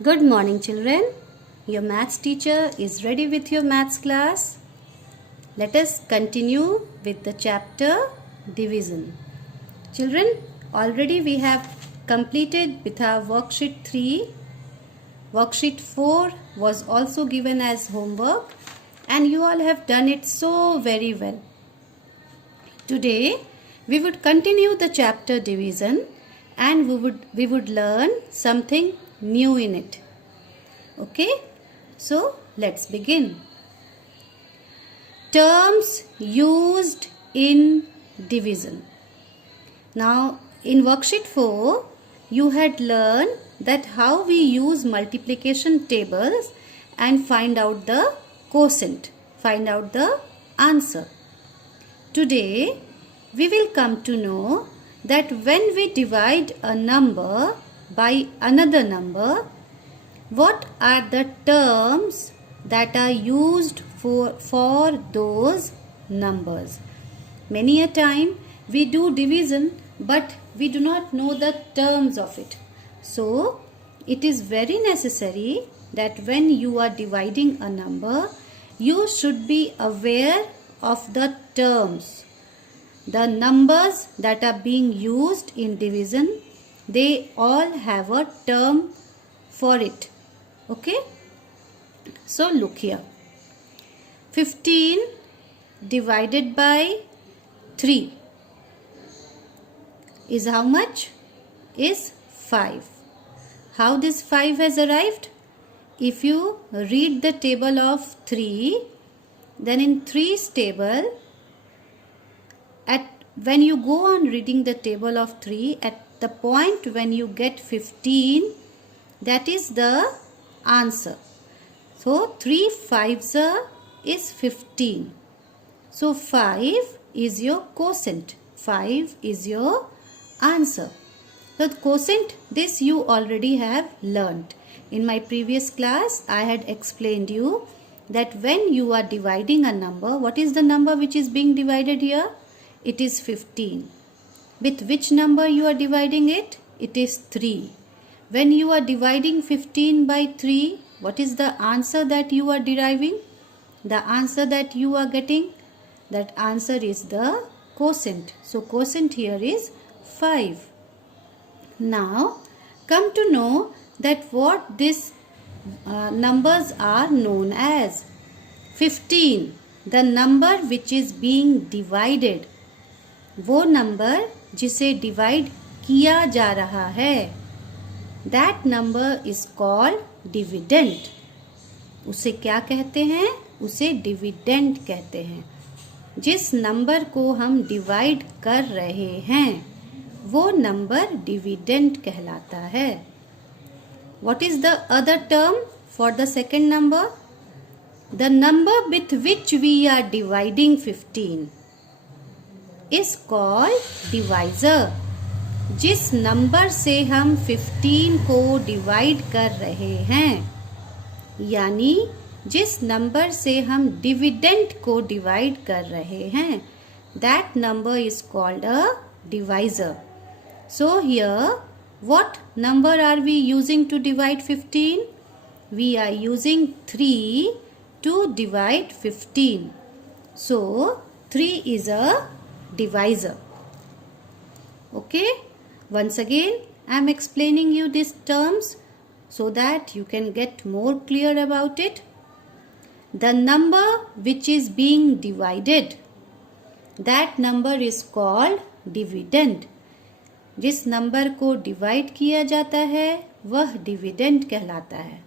Good morning, children. Your maths teacher is ready with your maths class. Let us continue with the chapter division. Children, already we have completed with our worksheet 3. Worksheet 4 was also given as homework and you all have done it so very well. Today we would continue the chapter division and we would learn something new in it. Okay, so let's begin. Terms used in division. Now in worksheet 4 you had learned that how we use multiplication tables and find out the quotient, find out the answer. Today we will come to know that when we divide a number by another number, what are the terms that are used for those numbers. Many a time we do division but we do not know the terms of it. So it is very necessary that when you are dividing a number, you should be aware of the terms. The numbers that are being used in division, they all have a term for it. Okay? So look here. 15 divided by 3 is how much? Is 5. How this 5 has arrived? If you read the table of 3, then in 3's table, when you go on reading the table of 3, at the point when you get 15, that is the answer. So 3 5s is 15. So 5 is your quotient. 5 is your answer. So quotient, this you already have learnt. In my previous class, I had explained you that when you are dividing a number, what is the number which is being divided here? It is 15. With which number you are dividing it? It is 3. When you are dividing 15 by 3, what is the answer that you are deriving? The answer that you are getting? That answer is the quotient. So quotient here is 5. Now come to know that what these numbers are known as. 15, the number which is being divided. वो number जिसे divide किया जा रहा है, that number is called dividend. उसे क्या कहते हैं? उसे डिविडेंड कहते हैं. जिस नंबर को हम डिवाइड कर रहे हैं वो नंबर डिविडेंड कहलाता है. What is the other term for the second number? The number with which we are dividing 15 is called divisor. जिस नंबर से हम 15 को डिवाइड कर रहे हैं, यानी जिस नंबर से हम डिविडेंड को डिवाइड कर रहे हैं, that number is called a divisor. So here, what number are we using to divide 15? We are using 3 to divide 15. So 3 is a divisor. Okay, once again I am explaining you these terms so that you can get more clear about it. The number which is being divided, that number is called dividend. जिस number को divide किया जाता है वह dividend कहलाता है.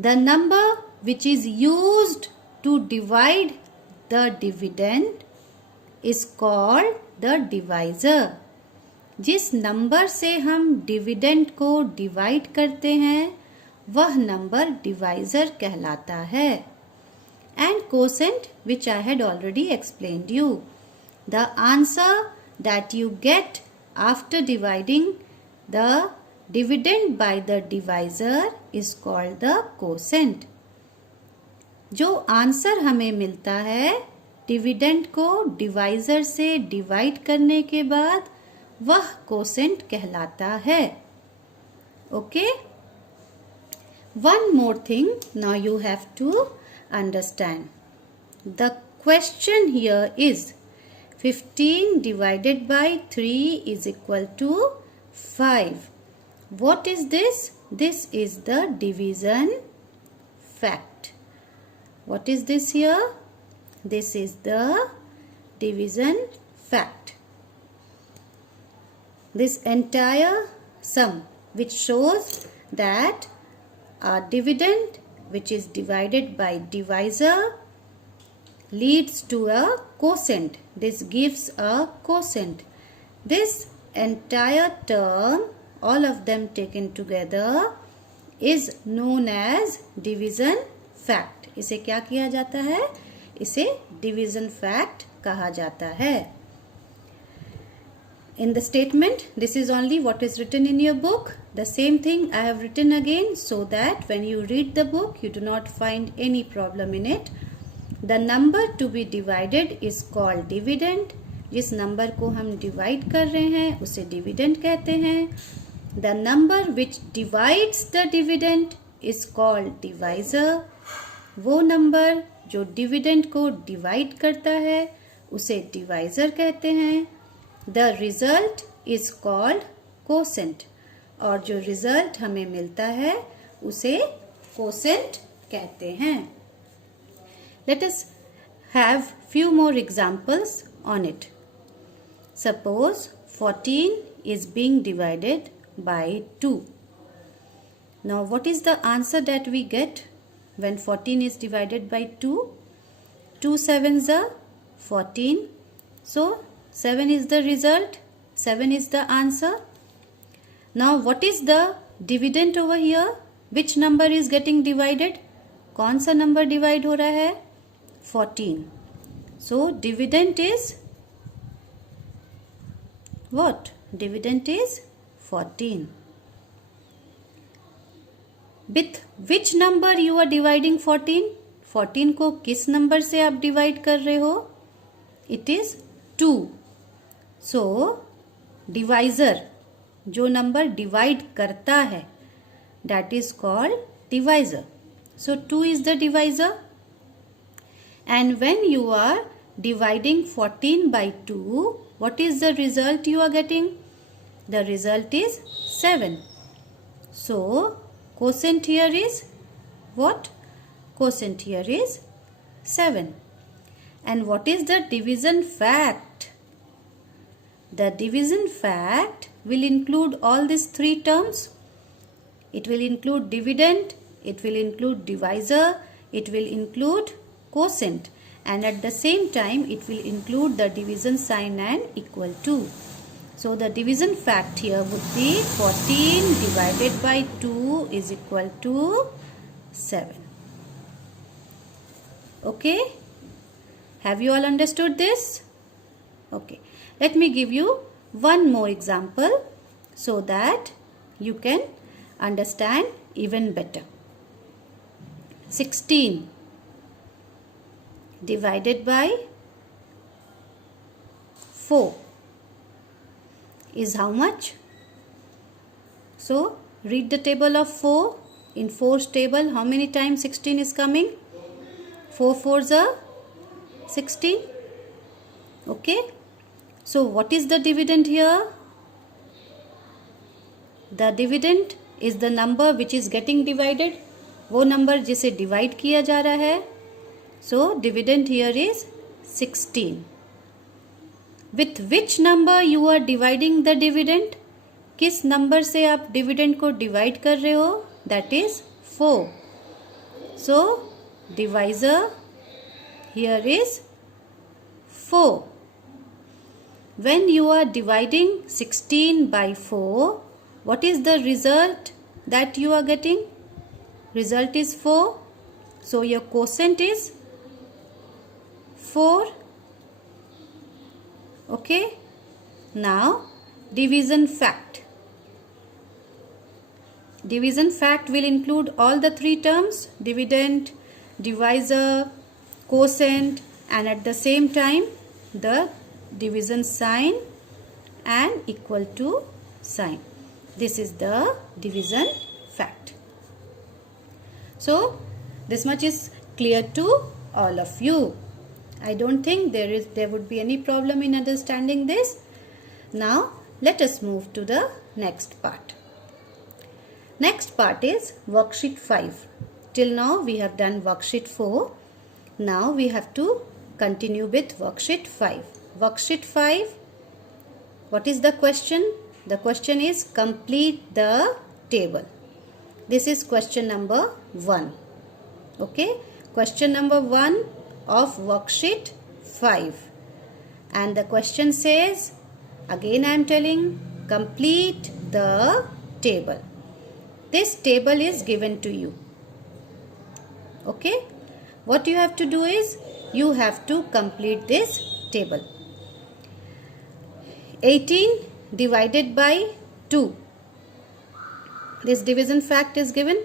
The number which is used to divide the dividend is called the divisor. जिस number से हम डिविडेंड को डिवाइड करते हैं वह नंबर डिवाइजर कहलाता है. And quotient, which I had already explained you. The answer that you get after dividing the dividend by the divisor is called the quotient. जो आंसर हमें मिलता है डिविडेंड को डिवाइजर से डिवाइड करने के बाद वह कोसेंट कहलाता है. Okay, One more thing now you have to understand. The question here is 15 divided by 3 is equal to 5. What is this? This is the division fact. What is this here? This is the division fact. This entire sum which shows that a dividend which is divided by divisor leads to a quotient. This gives a quotient. This entire term, all of them taken together, is known as division fact. इसे क्या किया जाता है? इसे division fact कहा जाता है. In the statement, this is only what is written in your book. The same thing I have written again so that when you read the book, you do not find any problem in it. The number to be divided is called dividend. जिस number को हम divide कर रहे हैं उसे dividend कहते हैं. The number which divides the dividend is called divisor. वो नंबर जो डिविडेंड को डिवाइड करता है उसे डिवाइजर कहते हैं. The result is called quotient. और जो रिजल्ट हमें मिलता है उसे quotient कहते हैं. Let us have few more examples on it. Suppose 14 is being divided by 2. Now what is the answer that we get when 14 is divided by 2? 2 sevens are 14. So 7 is the result. 7 is the answer. Now what is the dividend over here? Which number is getting divided? कौन सा number divide हो रहा है? 14. So dividend is what? Dividend is 14. With which number you are dividing 14? 14 को किस number से आप divide कर रहे हो? It is 2. So divisor जो number divide करता है that is called divisor. So 2 is the divisor. And when you are dividing 14 by 2, what is the result you are getting? The result is 7. So quotient here is what? Quotient here is 7. And what is the division fact? The division fact will include all these three terms. It will include dividend, it will include divisor, it will include quotient, and at the same time it will include the division sign and equal to. So the division fact here would be 14 divided by 2 is equal to 7. Okay? Have you all understood this? Okay. Let me give you one more example so that you can understand even better. 16 divided by 4 is how much? So read the table of 4. In 4's table, how many times 16 is coming? 4 4s are 16. Okay. So what is the dividend here? The dividend is the number which is getting divided. वो number जिसे divide किया जा रहा है. So dividend here is 16. With which number you are dividing the dividend? किस number से आप dividend को divide कर रहे हो? That is 4. So divisor here is 4. When you are dividing 16 by 4, what is the result that you are getting? Result is 4. So your quotient is 4. Okay. Now division fact. Division fact will include all the three terms: dividend, divisor, quotient, and at the same time the division sign and equal to sign. This is the division fact. So this much is clear to all of you. I don't think there would be any problem in understanding this. Now let us move to the next part. Next part is worksheet 5. Till now we have done worksheet 4. Now we have to continue with worksheet 5. Worksheet 5, what is the question? The question is complete the table. This is question number 1. Okay, question number 1 of worksheet 5. And the question says, again I am telling, complete the table. This table is given to you. Okay, what you have to do is, you have to complete this table. 18 divided by 2. This division fact is given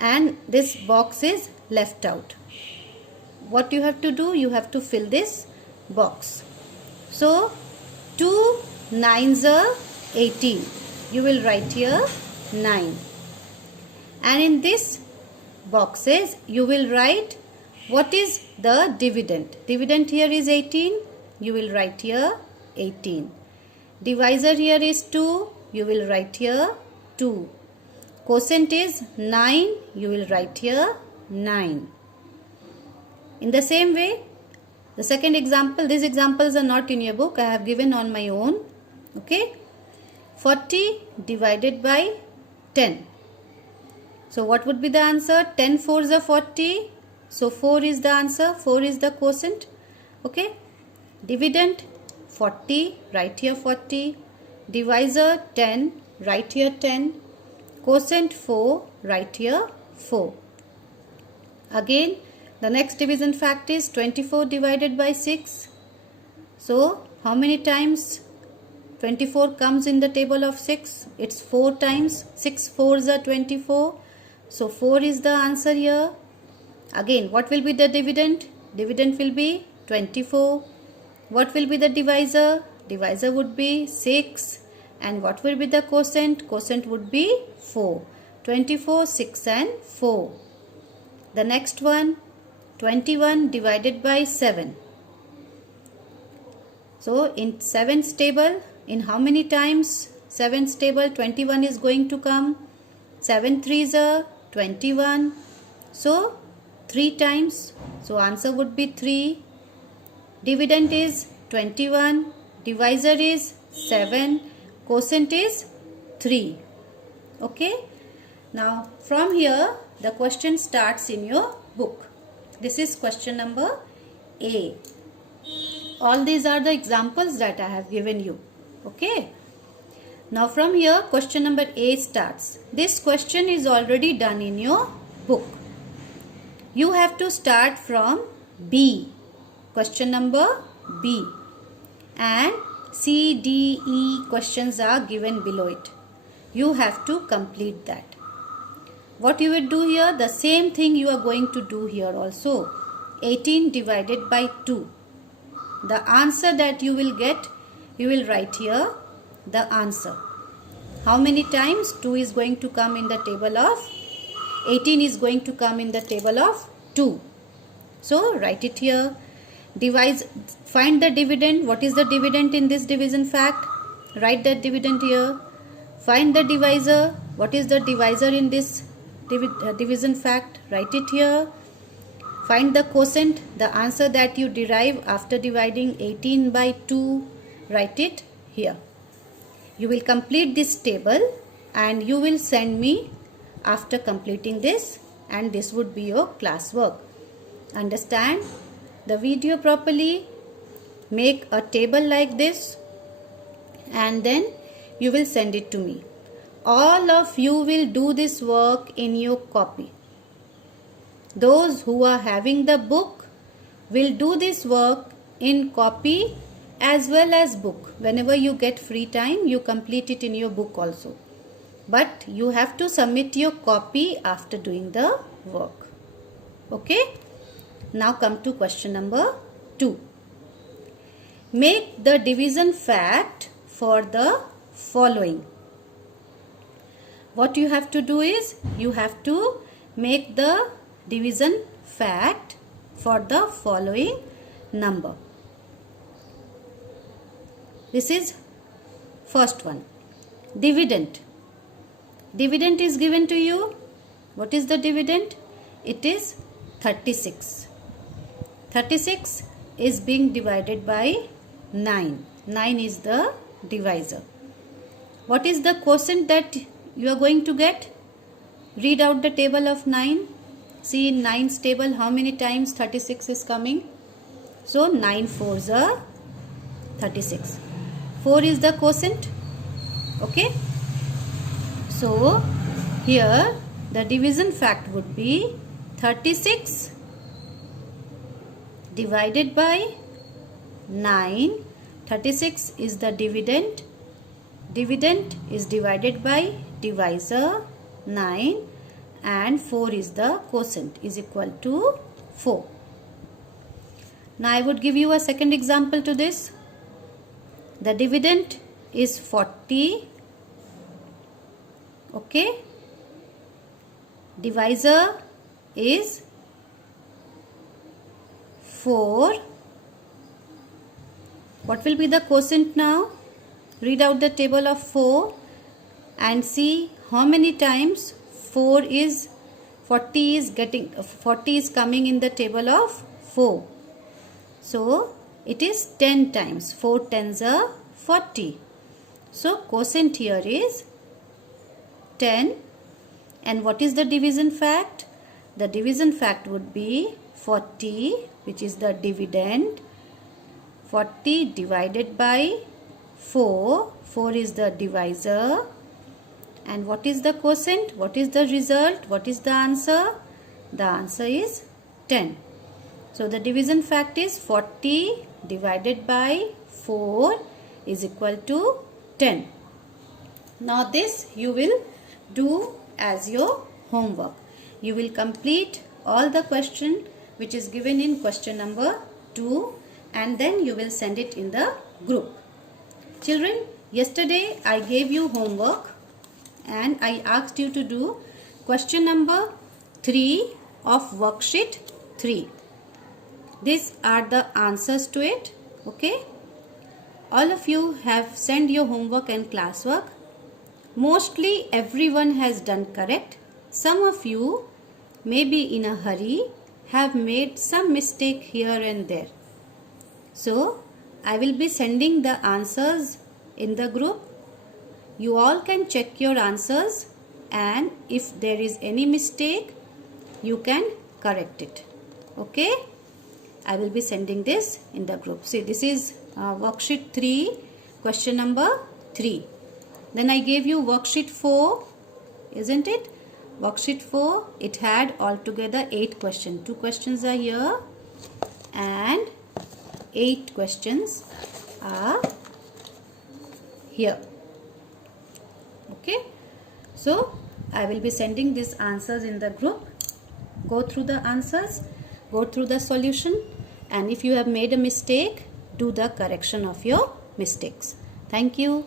and this box is left out. What you have to do? You have to fill this box. So 2 9s are 18. You will write here 9. And in this boxes you will write what is the dividend. Dividend here is 18. You will write here 18. Divisor here is 2. You will write here 2. Quotient is 9. You will write here 9. In the same way, the second example, these examples are not in your book. I have given on my own. Okay. 40 divided by 10. So what would be the answer? 10 4s are 40. So 4 is the answer. 4 is the quotient. Okay. Dividend 40. Write here 40. Divisor 10. Write here 10. Quotient 4. Write here 4. Again, the next division fact is 24 divided by 6. So how many times 24 comes in the table of 6? It's 4 times. 6 4s are 24. So 4 is the answer here. Again, what will be the dividend? Dividend will be 24. What will be the divisor? Divisor would be 6. And what will be the quotient? Quotient would be 4. 24, 6 and 4. The next one, 21 divided by 7. So in 7's table, in how many times 7's table 21 is going to come? 7 3s are 21. So 3 times. So answer would be 3. Dividend is 21. Divisor is 7. Quotient is 3. Okay. Now from here the question starts in your book. This is question number A. All these are the examples that I have given you. Okay. Now from here question number A starts. This question is already done in your book. You have to start from B. Question number B. And C, D, E questions are given below it. You have to complete that. What you will do here? The same thing you are going to do here also. 18 divided by 2. The answer that you will get, you will write here the answer. How many times 2 is going to come in the table of 18 is going to come in the table of 2. So write it here. Find the dividend. What is the dividend in this division fact? Write that dividend here. Find the divisor. What is the divisor in this division fact? Write it here. Find the quotient, the answer that you derive after dividing 18 by 2. Write it here. You will complete this table and you will send me after completing this, and this would be your classwork. Understand the video properly. Make a table like this and then you will send it to me. All of you will do this work in your copy. Those who are having the book will do this work in copy as well as book. Whenever you get free time, you complete it in your book also. But you have to submit your copy after doing the work. Okay? Now come to question number 2. Make the division fact for the following. What you have to do is, you have to make the division fact for the following number. This is first one. Dividend. Dividend is given to you. What is the dividend? It is 36. 36 is being divided by 9. 9 is the divisor. What is the quotient that you are going to get? Read out the table of 9. See in 9's table how many times 36 is coming. So 9 4s are 36. 4 is the quotient. Okay. So here the division fact would be 36 divided by 9. 36 is the dividend. Dividend is divided by divisor 9 and 4 is the quotient is equal to 4. Now I would give you a second example to this. The dividend is 40. Okay. Divisor is 4. What will be the quotient now? Read out the table of 4 and see how many times 40 is coming in the table of 4. So it is 10 times. 4 tens are 40. So quotient here is 10. And what is the division fact? The division fact would be 40, which is the dividend. 40 divided by 4. 4 is the divisor. And what is the quotient? What is the result? What is the answer? The answer is 10. So the division fact is 40 divided by 4 is equal to 10. Now this you will do as your homework. You will complete all the question which is given in question number 2 and then you will send it in the group. Children, yesterday I gave you homework and I asked you to do question number 3 of worksheet 3. These are the answers to it. Okay. All of you have sent your homework and classwork. Mostly everyone has done correct. Some of you may be in a hurry, have made some mistake here and there. So I will be sending the answers in the group. You all can check your answers and if there is any mistake, you can correct it. Okay. I will be sending this in the group. See, this is worksheet 3, question number 3. Then I gave you worksheet 4, isn't it? Worksheet 4, it had altogether 8 questions. 2 questions are here and 8 questions are here. Okay. So, I will be sending these answers in the group. Go through the answers, go through the solution, and if you have made a mistake, do the correction of your mistakes. Thank you.